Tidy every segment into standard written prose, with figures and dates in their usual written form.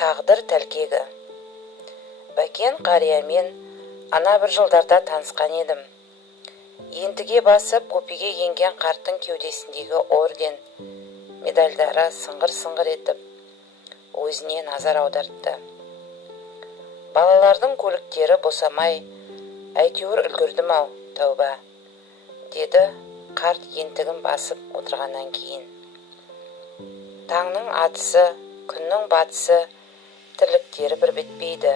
Тағдыр тәлкегі. Бәкен қариямен ана бір жылдарда танысқан едім. Ентіге басып көпеге енген қарттың кеудесіндегі орден, медальдары сыңғыр-сыңғыр етіп өзіне назар аудартты. Балалардың көліктері босамай, әйтеуір үлгірдім-ау, тәуба, деді қарт ентігін басып отырғаннан кейін. Таңның атысы, күннің батысы, тірліктері бір бетпейді.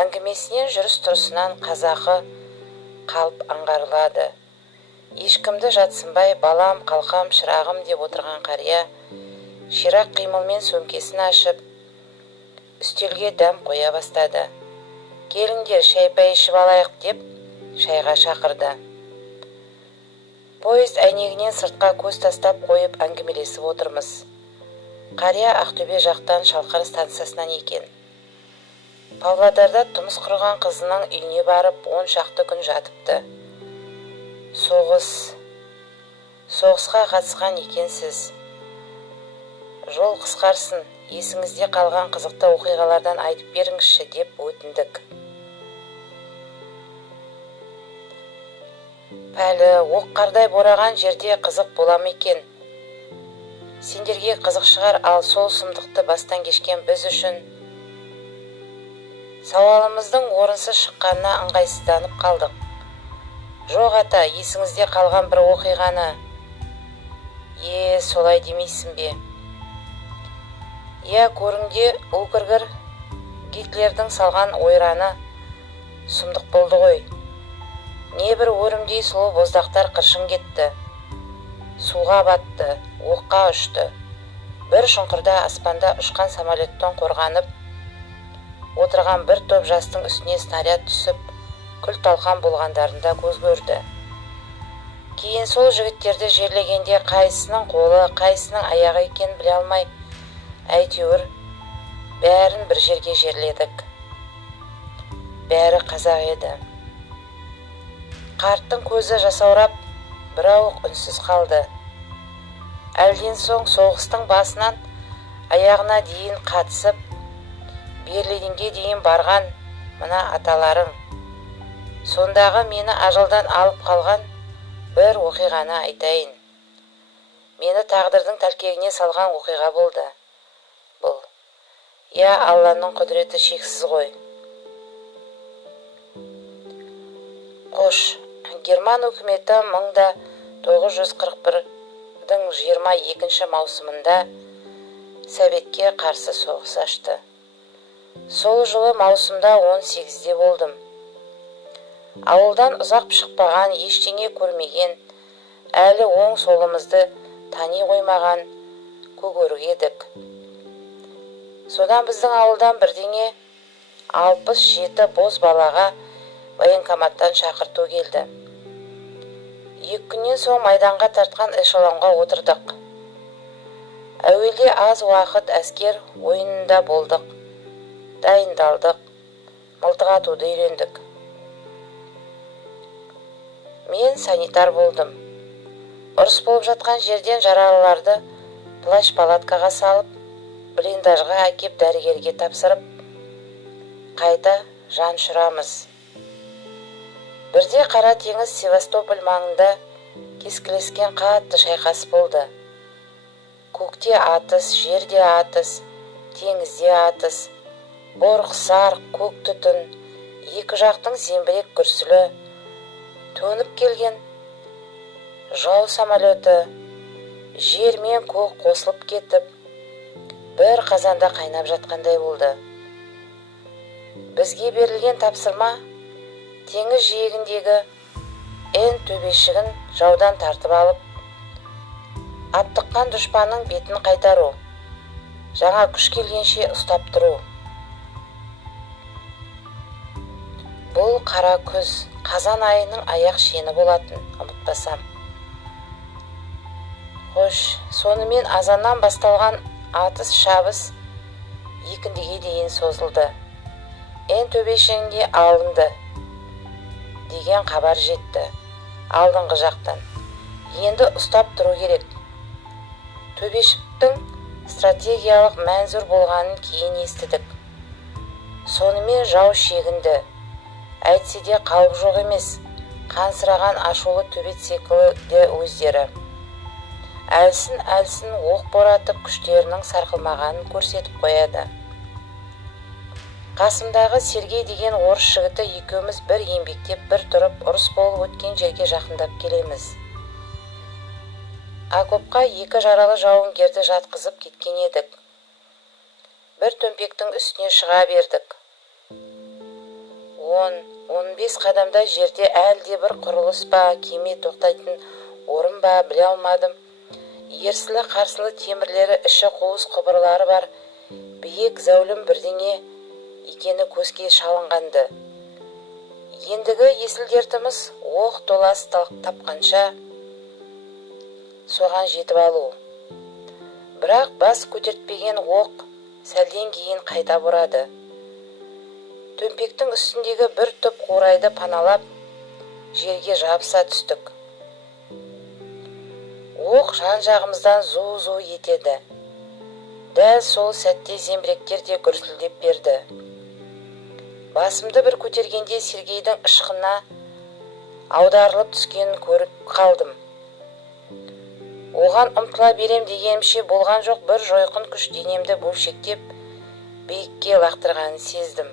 Әңгімесінен, жүріс-тұрысынан қазақы қалып аңғарылады. Ешкімді жатсынбай, балам, қалқам, шырағым деп отырған қария, ширақ қимылмен сөмкесін ашып, үстелге дәм қоя бастады. Келіңдер, шай-пай ішіп алайық деп, шайға шақырды. Поезд әйнегінен сыртқа көз тастап қойып әңгімелесіп отырмыз. Қария Ақтөбе жақтан Шалқар станциясынан екен. Павлодарда тұмыс құрған қызының үйіне барып 10 шақты күн жатыпты. Соғысқа қатысқан екенсіз. Жол қысқарсын, есіңізде қалған қызықты оқиғалардан айтып беріңізші деп өтіндік. Пәлі, оқ қардай бораған жерде қызық болам екен. Сендерге қызық шығар, ал сол сұмдықты бастан кешкен біз үшін сауалымыздың орынсыз шыққанына ыңғайсызданып қалдық. Жоқ ата, есіңізде қалған бір оқиғаны. Солай демейсің бе? Көріңде өкіргір Гитлердің салған ойраны сұмдық болды ғой. Небір өрімдей сұлу боздақтар қыршын кетті. Суға батты, оққа ұшты. Бір шұңқырда аспанда ұшқан самолеттен қорғанып отырған бір топ жастың үстіне снаряд түсіп, күл-талқан болғандарында көз көрді. Кейін сол жігіттерді жерлегенде қайсының қолы, қайсының аяғы екенін біле алмай, әйтеуір бәрін бір жерге жерледік. Бәрі қазақ еді. Қарттың көзі жасаурап, бір ауық үнсіз қалды. Әлден соң соғыстың басынан аяғына дейін қатысып, Берлинге дейін барған мына аталарың. Сондағы мені ажалдан алып қалған бір оқиғаны айтайын. Мені тағдырдың тәлкегіне салған оқиға болды. Бұл. Алланың құдіреті шексіз ғой. Қош, Герман үкіметі 1941-дің 22 маусымында Советке қарсы соғыс ашты. Сол жылы маусымда 18-де болдым. Ауылдан ұзақ шықпаған, ештеңе көрмеген, әлі оң солымызды тани қоймаған көгерік едік. Содан біздің ауылдан бірдеңе 67 боз балаға военкоматтан шақырту келді. 2 күннен соң майданға тартқан эшелонға отырдық. Әуелде аз уақыт әскер ойынында болдық. Дайындалдық, мылтық атуды үйрендік. Мен санитар болдым. Ұрыс болып жатқан жерден жаралыларды плащ палаткаға салып, блиндажға әкеп дәрігерге тапсырып, қайта жан ұшырамыз. Бірде Қара теңіз Севастополь маңында кескілескен қатты шайқас болды. Көкте атыс, жерде атыс, теңізде атыс, борқ-сарқ, көк түтін, екі жақтың зеңбірек күрсілі, төніп келген жау самолеті, жер мен көк қосылып кетіп, бір қазанда қайнап жатқандай болды. Бізге берілген тапсырма теңіз жиегіндегі Н төбешігін жаудан тартып алып, аптыққан дұшпанның бетін қайтару, жаңа күш келгенше ұстап тұру. Бұл қара күз, қазан айының аяқ шені болатын, ұмытпасам. Хош, сонымен азаннан басталған атыс шабыс екіндіге дейін созылды. Н төбешігінде алынды деген хабар жетті. Алдыңғы жақтан. Енді ұстап тұру керек. Төбешіктің стратегиялық мәнзұр болғанын кейін естідік. Сонымен жау шегінді. Әйтсе де қауіп жоқ емес, қансыраған ашулы төбет секілді өздері. Әлсін оқ боратып күштерінің сарқылмағанын көрсетіп қояды. Қасымдағы Сергей деген орыс жігіті екеуміз бір еңбектеп, бір тұрып, ұрыс болып өткен жерге жақындап келеміз. Окопқа екі жаралы жауынгерді жатқызып кеткен едік. Бір төмпектің үстіне шыға бердік. 10-15 қадамда жерде әлде бір құрылыс па, кеме тоқтайтын орын ба, біле алмадым. Ерсілі-қарсылы темірлері, іші қуыс құбырлары бар, биік зәулім бірдеңе екені көзге шалынғанды. Ендігі есіл-дертіміз оқ толас тапқанша соған жетіп алу. Бірақ бас көтертпеген оқ сәлден кейін қайта бұрады. Төмпектің үстіндегі бір топ қурайды паналап, жерге жабыса түстік. Оқ жан-жағымыздан зу-зу етеді. Дәл сол сәтте зеңбіректер де гүрсілдеп берді. Басымды бір көтергенде Сергейдің ышқына аударылып түскенін көріп қалдым. Оған ұмтыла берем дегенімше болған жоқ, бір жойқын күш денемді бөлшектеп, биікке лақтырғанын сездім.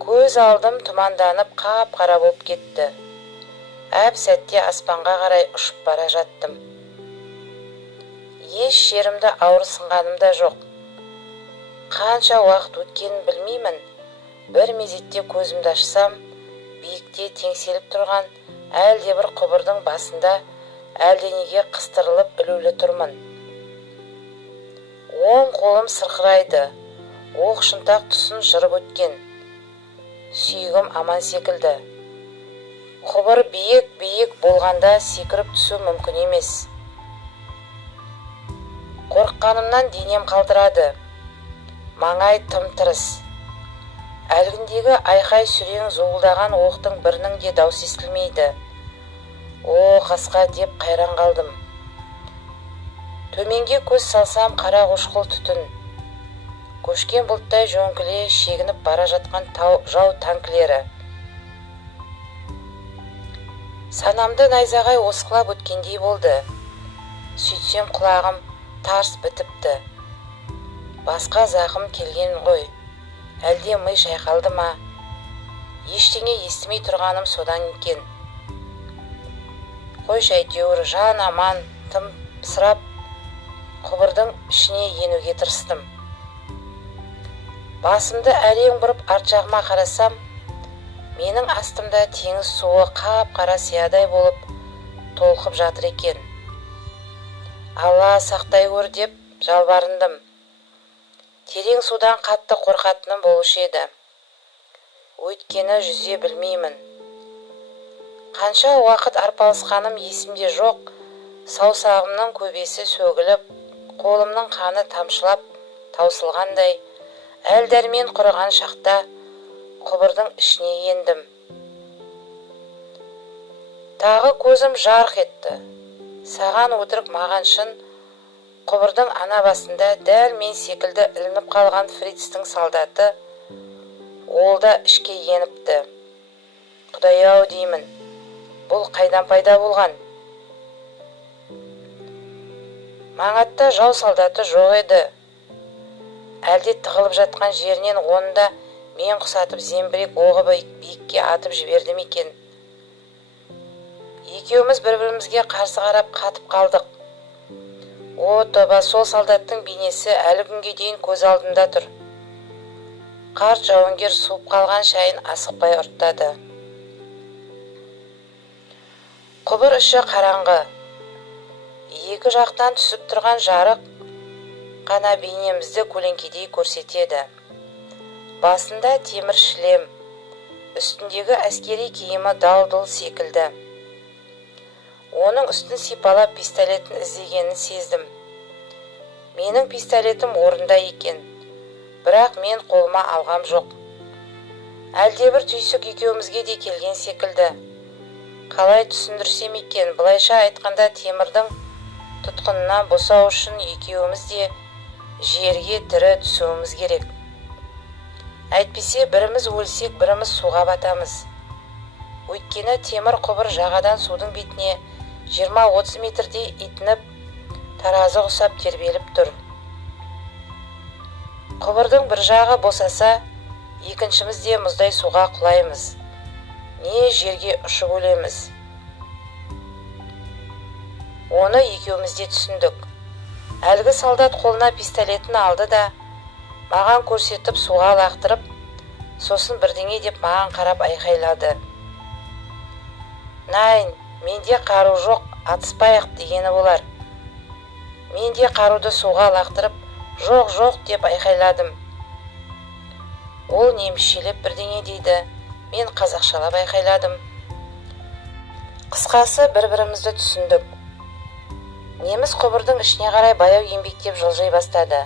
Көз алдым тұманданып қап-қара болып кетті. Әп сәтте аспанға қарай ұшып бара жаттым. Еш жерімді ауырсынғаным да жоқ. Қанша уақыт өткенін білмеймін. Бір мезетте көзімді ашсам, биікте теңселіп тұрған әлде бір құбырдың басында әлденеге қыстырылып ілулі тұрмын. Оң қолым сырқырайды. Оқ шынтақ тұсын жырып өткен. Сүйегім аман секілді. Құбыр биік болғанда секіріп түсу мүмкін емес. Қорыққанымнан денем қалтырады. Маңай тым-тырыс. Әлгіндегі айқай сүрең зуылдаған оқтың бірінің де даусы естілмейді. О, қасқа деп қайран қалдым. Төменге көз салсам қара қошқыл түтін. Көшкен бұлттай жөңкіле шегініп бара жатқан жау танкілері. Санамды найзағай осқылап өткендей болды. Сөйтсем құлағым тарс бітіпті. Басқа зақым келген ғой. Әлде ми шайқалды ма? Ештеңе естімей тұрғаным содан екен. Қойш әйтеуір жан аман тым сырап құбырдың ішіне енуге тырыстым. Басымды әрең бұрып арт жағыма қарасам, менің астымда теңіз суы қап-қара сиядай болып толқып жатыр екен. Алла сақтай көр деп жалбарындым. Терең судан қатты қорқатыным болушы еді. Өйткені жүзе білмеймін. Қанша уақыт арпалысқаным есімде жоқ. Саусағымның көбесі сөгіліп, қолымның қаны тамшылап таусылғандай, әл-дәрмен құрыған шақта құбырдың ішіне ендім. Тағы көзім жарқ етті. Саған өтірік маған шын, құбырдың ана басында дәл мен секілді ілініп қалған фрицтің солдаты, ол да ішке еніпті. Құдай-ау деймін, бұл қайдан пайда болған? Маңатта жау солдаты жоқ еді. Әлде тығылып жатқан жерінен онда мен құсатып зеңбірек оғы биікке атып жібердім екен. Екеуміз бір-бірімізге қарсы қарап қатып қалдық. О, тоба, сол солдаттың бейнесі әлі күнге дейін көз алдымда тұр. Қарт жауынгер суып қалған шайын асықпай ұрттады. Құбыр іші қараңғы. Екі жақтан түсіп тұрған жарық қана бейнемізді көлеңкедей көрсетеді. Басында темір шлем, үстіндегі әскери киімі дал-дұл секілді. Оның үстін сипалап пистолетін іздегенін сездім. Менің пистолетім орында екен, бірақ мен қолыма алғам жоқ. Әлде бір түйсік екеумізге де келген секілді. Қалай түсіндірсем екен, былайша айтқанда темірдің тұтқынынан босау үшін екеуміз де жерге тірі түсуіміз керек. Әйтпесе біріміз өлсек, біріміз суға батамыз. Өйткені темір құбыр жағадан судың бетіне 20-30 метрдей итініп, таразы құсап тербеліп тұр. Құбырдың бір жағы босаса, екіншіміз де мұздай суға құлаймыз. Не жерге ұшып өлеміз. Оны екеуміз де түсіндік. Әлгі солдат қолына пистолетін алды да, маған көрсетіп суға лақтырып, сосын бірдеңе деп маған қарап айқайлады. Найн, менде қару жоқ, атыспайық дегені болар. Менде қаруды суға лақтырып, жоқ деп айқайладым. Ол немісшелеп бірдеңе дейді, мен қазақшалап айқайладым. Қысқасы бір-бірімізді түсіндік. Неміс құбырдың ішіне қарай баяу еңбектеп жылжи бастады.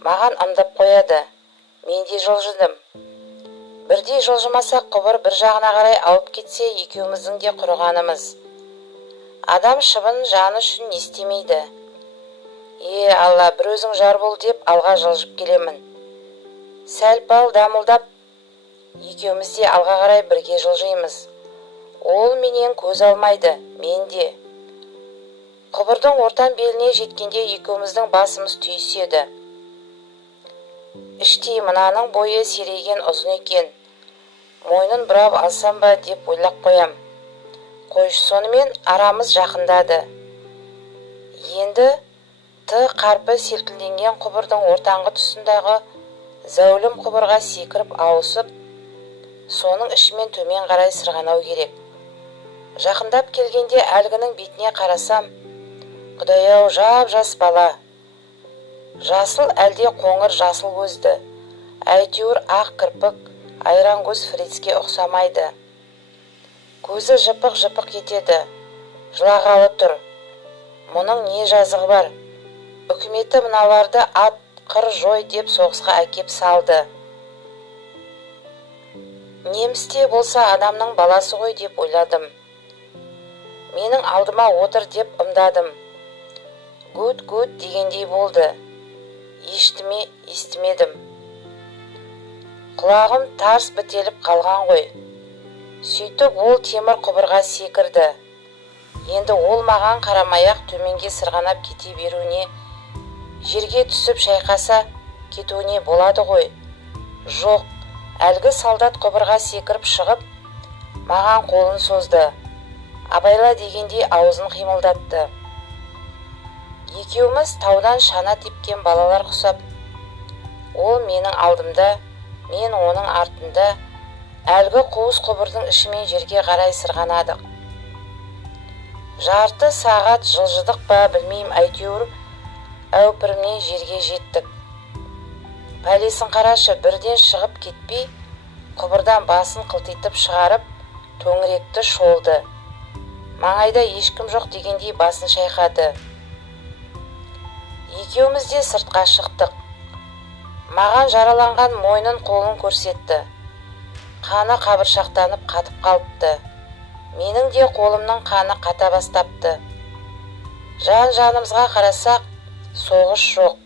Маған ымдап қояды. Мен де жылжыдым. Бірдей жылжымасақ құбыр бір жағына қарай ауып кетсе, екеуміздің де құрығанымыз. Адам шыбын жаны үшін не істемейді. Алла, бір өзің жар бол деп алға жылжып келемін. Сәл-пал дамылдап, екеуміз де алға қарай бірге жылжимыз. Ол менен көз алмайды, мен де. Құбырдың ортан беліне жеткенде екеуміздің басымыз түйіседі. Іштей мынаның бойы серейген ұзын екен. Мойнын бұрап алсам ба деп ойлап қоям. Қойшы, сонымен арамыз жақындады. Енді қарпы селкілденген құбырдың ортаңғы тұсындағы зәулім құбырға секіріп ауысып, соның ішімен төмен қарай сырғанау керек. Жақындап келгенде әлгінің бетіне қарасам, Құдай-ау, жап-жас бала. Жасыл әлде қоңыр жасыл көзді. Әйтеуір ақ кірпік, айран көз Фрицке ұқсамайды. Көзі жыпық-жыпық етеді. Жылағалы тұр. Мұның не жазығы бар? Үкіметі мыналарды ат, қыр, жой деп соғысқа әкеп салды. Немісте болса адамның баласы ғой деп ойладым. Менің алдыма отыр деп ымдадым. Гуд дегендей болды. Естімедім. Құлағым тарс бітеліп қалған ғой. Сөйтіп ол темір құбырға секірді. Енді ол маған қарамай-ақ төменге сырғанап кете беруіне, жерге түсіп шайқаса кетуіне болады ғой. Жоқ, әлгі солдат құбырға секіріп шығып, маған қолын созды. Абайла дегендей аузын қимылдатты. Екеуміз таудан шана тепкен балалар құсап, ол менің алдымда, мен оның артында, әлгі қуыс құбырдың ішімен жерге қарай сырғанадық. Жарты сағат жылжыдық па білмеймін, әйтеуір әупірімнен жерге жеттік. Пәлесін қарашы, бірден шығып кетпей, құбырдан басын қылтитып шығарып, төңіректі шолды. Маңайда ешкім жоқ дегендей басын шайқады. Екеуміз де сыртқа шықтық. Маған жараланған мойнын қолын көрсетті. Қаны қабыршақтанып қатып қалыпты. Менің де қолымның қаны қата бастапты. Жан-жанымызға қарасақ, соғыс жоқ.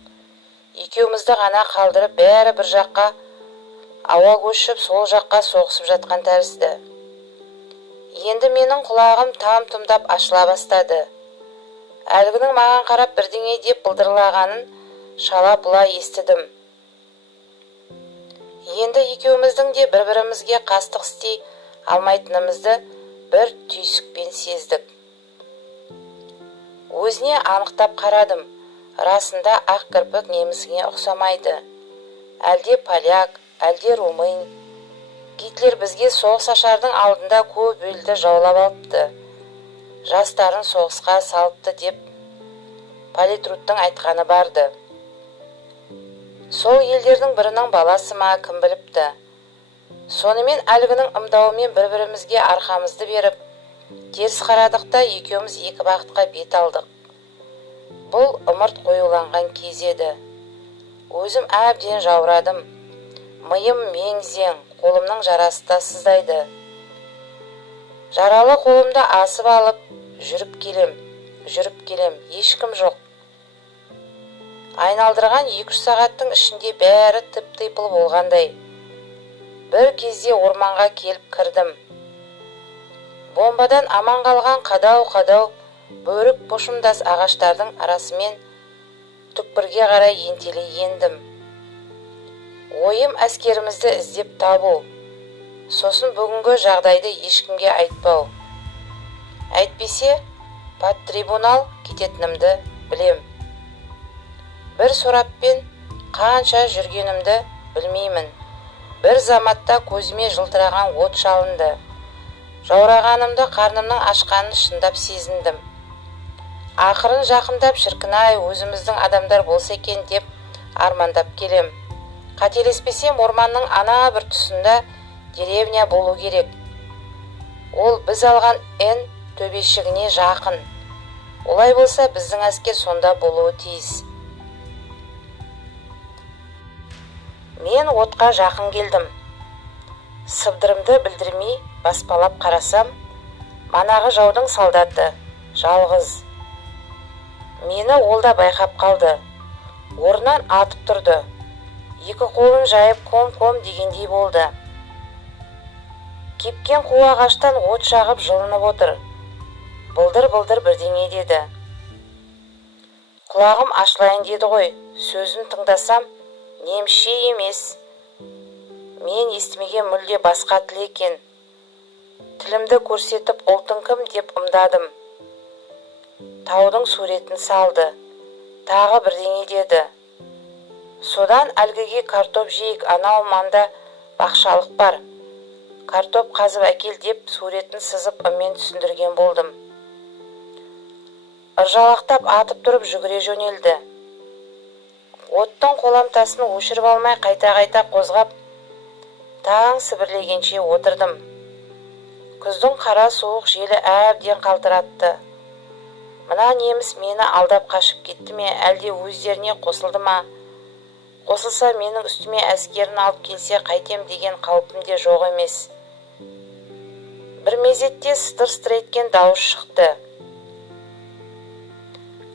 Екеумізді ғана қалдырып бәрі бір жаққа ауа көшіп сол жаққа соғысып жатқан тәрізді. Енді менің құлағым там-тұмдап ашыла бастады. Әлгінің маған қарап бірдеңе деп бұлдырлағанын шала-бұла естідім. Енді екеуміздің де бір-бірімізге қастық істей алмайтынымызды бір түйсікпен сездік. Өзіне анықтап қарадым. Расында ақ кірпік немісіңе ұқсамайды. Әлде поляк, әлде румын. Гитлер бізге соғыс ашардың алдында көп елді жаулап алыпты. Жастарын соғысқа салыпты деп политруктың айтқаны барды. Сол елдердің бірінің баласы ма, кім біліпті. Сонымен әлгінің ымдауымен бір-бірімізге арқамызды беріп, теріс қарадық та екеуміз екі бағытқа бет алдық. Бұл ымырт қоюланған кез еді. Өзім әбден жаурадым. Миым мең-зең, қолымның жарасы да сыздайды. Жаралы қолымды асып алып жүріп келем. жүріп келем, ешкім жоқ. Айналдырған 2-3 сағаттың ішінде бәрі тып-типыл болғандай. Бір кезде орманға келіп кірдім. Бомбадан аман қалған қадау-қадау бөрік пошымдас ағаштардың арасымен түкпірге қарай ентелей ендім. Ойым әскерімізді іздеп табу, сосын бүгінгі жағдайды ешкімге айтпау. Әйтпесе, паттрибунал кететінімді білем. Бір сораппен қанша жүргенімді білмеймін. Бір заматта көзіме жылтыраған от шалынды. Жаурағанымды, қарнымның ашқанын шындап сезіндім. Ақырын жақындап, шіркін-ай, өзіміздің адамдар болса екен деп армандап келем. Қателеспесем, орманның ана бір тұсында деревня болу керек. Ол біз алған Н төбешігіне жақын. Олай болса, біздің әскер сонда болуы тиіс. Мен отқа жақын келдім. Сыбдырымды білдірмей баспалап қарасам, манағы жаудың солдаты, жалғыз. Мені ол да байқап қалды. Орнынан атып тұрды. Екі қолын жайып ком-ком дегендей болды. Кепкен қу ағаштан от жағып жылынып отыр. Бұлдыр-бұлдыр бірдеңе деді. Құлағым ашылайын деді ғой. Сөзін тыңдасам, немісше емес. Мен естімеген мүлде басқа тіл екен. Тілімді көрсетіп, ұлтың кім деп ымдадым. Таудың суретін салды. Тағы бірдеңе деді. Содан әлгіге картоп жейік, анау манда бақшалық бар. Картоп қазып әкел деп суретін сызып ыммен түсіндірген болдым. Ыржалақтап атып тұрып жүгіре жөнелді. Оттың қоламтасын өшіріп алмай қайта-қайта қозғап, таң сібірлегенше отырдым. Күздің қара суық желі әбден қалтыратты. Мына неміс мені алдап қашып кетті ме, әлде өздеріне қосылды ма? Қосылса менің үстіме әскерін алып келсе қайтем деген қаупім де жоқ емес. Бір мезетте сытыр-сытыр еткен дауыс шықты.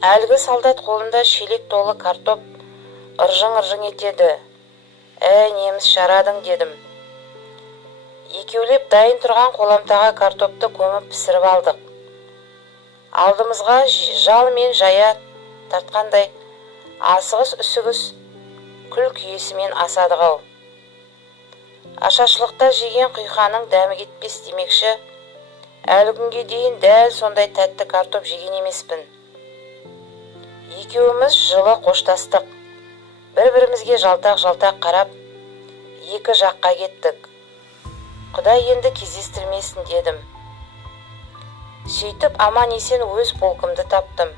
Әлгі солдат қолында шелек толы картоп ыржың-ыржың етеді. Неміс, жарадың дедім. Екеулеп дайын тұрған қоламтаға картопты көміп пісіріп алдық. Алдымызға жал мен жая тартқандай асығыс-үсігіс күл күйесімен асадық ау. Ашашылықта жеген құйқаның дәмі кетпес демекші, әлі күнге дейін дәл сондай тәтті картоп жеген емеспін. Екеуіміз жылы қоштастық. Бір-бірімізге жалтақ-жалтақ қарап, екі жаққа кеттік. Құдай енді кездестірмесін дедім. Сөйтіп аман есен өз полкымды таптым.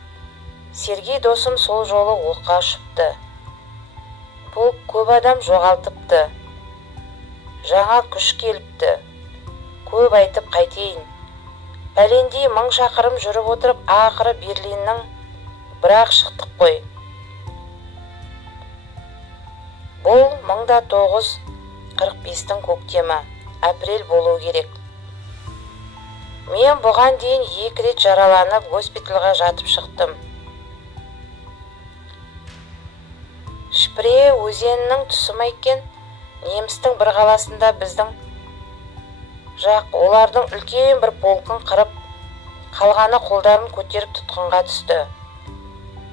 Сергей досым сол жолы оққа ұшыпты. Полк көп адам жоғалтыпты. Жаңа күш келіпті. Көп айтып қайтейін. Пәлендей 1000 шақырым жүріп отырып, ақыры Берлиннің бірақ шықтық қой. Бұл 1945-тің көктемі, апрель болу керек. Мен бұған дейін 2 рет жараланып, госпитальға жатып шықтым. Шпрее өзенінің тұсы ма екен, немістің бір қаласында біздің жақ олардың үлкен бір полкын қырып, қалғаны қолдарын көтеріп тұтқынға түсті.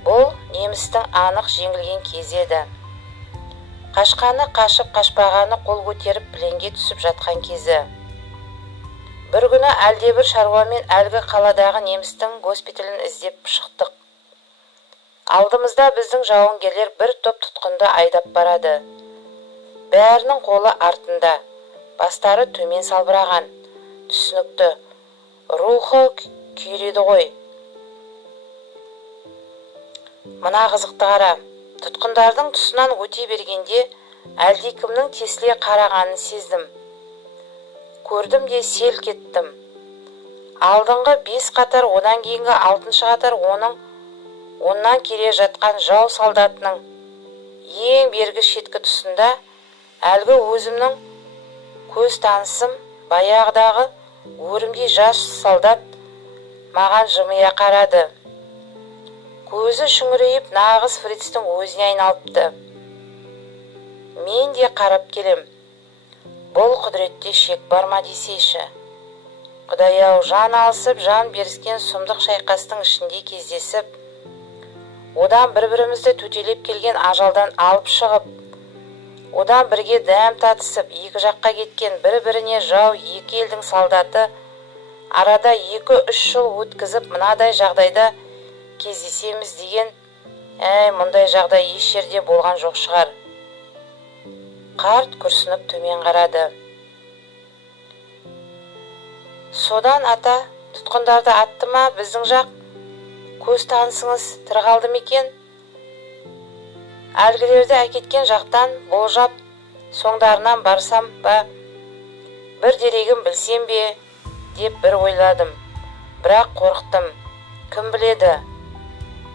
Бұл немістің анық жеңілген кезі еді. Қашқаны қашып, қашпағаны қол көтеріп пленге түсіп жатқан кезі. Бір күні әлде бір шаруамен әлгі қаладағы немістің госпиталін іздеп шықтық. Алдымызда біздің жауынгерлер бір топ тұтқынды айдап барады. Бәрінің қолы артында, бастары төмен салбыраған, түсінікті, рухы күйреді ғой. Мына қызықты қара, тұтқындардың тұсынан өте бергенде әлде кімнің тесіле қарағанын сездім. Көрдім де сел кеттім. Алдыңғы 5 қатар, одан кейінгі 6-шы қатар оннан келе жатқан жау солдатының ең бергі шеткі тұсында әлгі өзімнің көз танысым баяғыдағы өрімдей жас солдат маған жымия қарады. Көзі шүңірейіп нағыз фрицтің өзіне айналыпты. Мен де қарап келем. Бұл құдіретте шек бар ма десейші. Құдай-ау, жан алысып, жан беріскен сұмдық шайқастың ішінде кездесіп, одан бір-бірімізді төтелеп келген ажалдан алып шығып, одан бірге дәм татысып, екі жаққа кеткен бір-біріне жау екі елдің солдаты арада 2-3 жыл өткізіп мынадай жағдайда кездесеміз деген, мұндай жағдай еш жерде болған жоқ шығар. Қарт күрсініп төмен қарады. Содан ата, тұтқындарды атты ма біздің жақ? Көз танысыңыз тірі қалды ма екен? Әлгілерді әкеткен жақтан болжап, соңдарынан барсам ба, бір дерегім білсем бе, деп бір ойладым. Бірақ қорықтым. Кім біледі?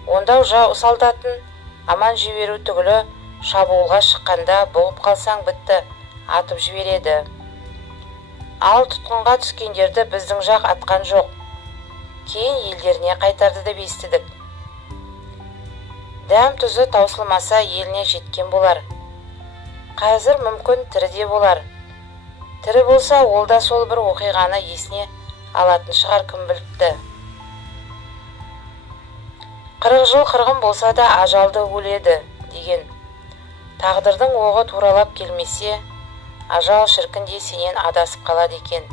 Онда жау солдатын аман жіберу түгілі шабуылға шыққанда бұғып қалсаң бітті, атып жібереді. Ал тұтқынға түскендерді біздің жақ атқан жоқ. Кейін елдеріне қайтарды деп естідік. Дәм тұзы таусылмаса еліне жеткен болар. Қазір мүмкін тіріде болар. Тірі болса, ол да сол бір оқиғаны есіне алатын шығар, кім біліпті. 40 жыл қырғын болса да ажалды өледі деген. Тағдырдың оғы туралап келмесе, ажал шіркінде сенен адасып қалады екен.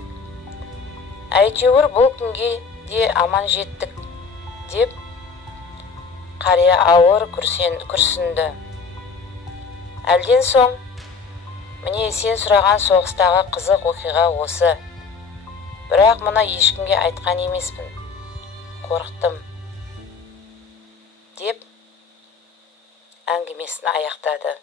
Әйтеуір бұл күнге де аман жеттік, деп қария ауыр күрсінді. Әлден соң, міне сен сұраған соғыстағы қызық оқиға осы. Бірақ мұны ешкімге айтқан емеспін. Қорықтым, деп әңгімесін аяқтады.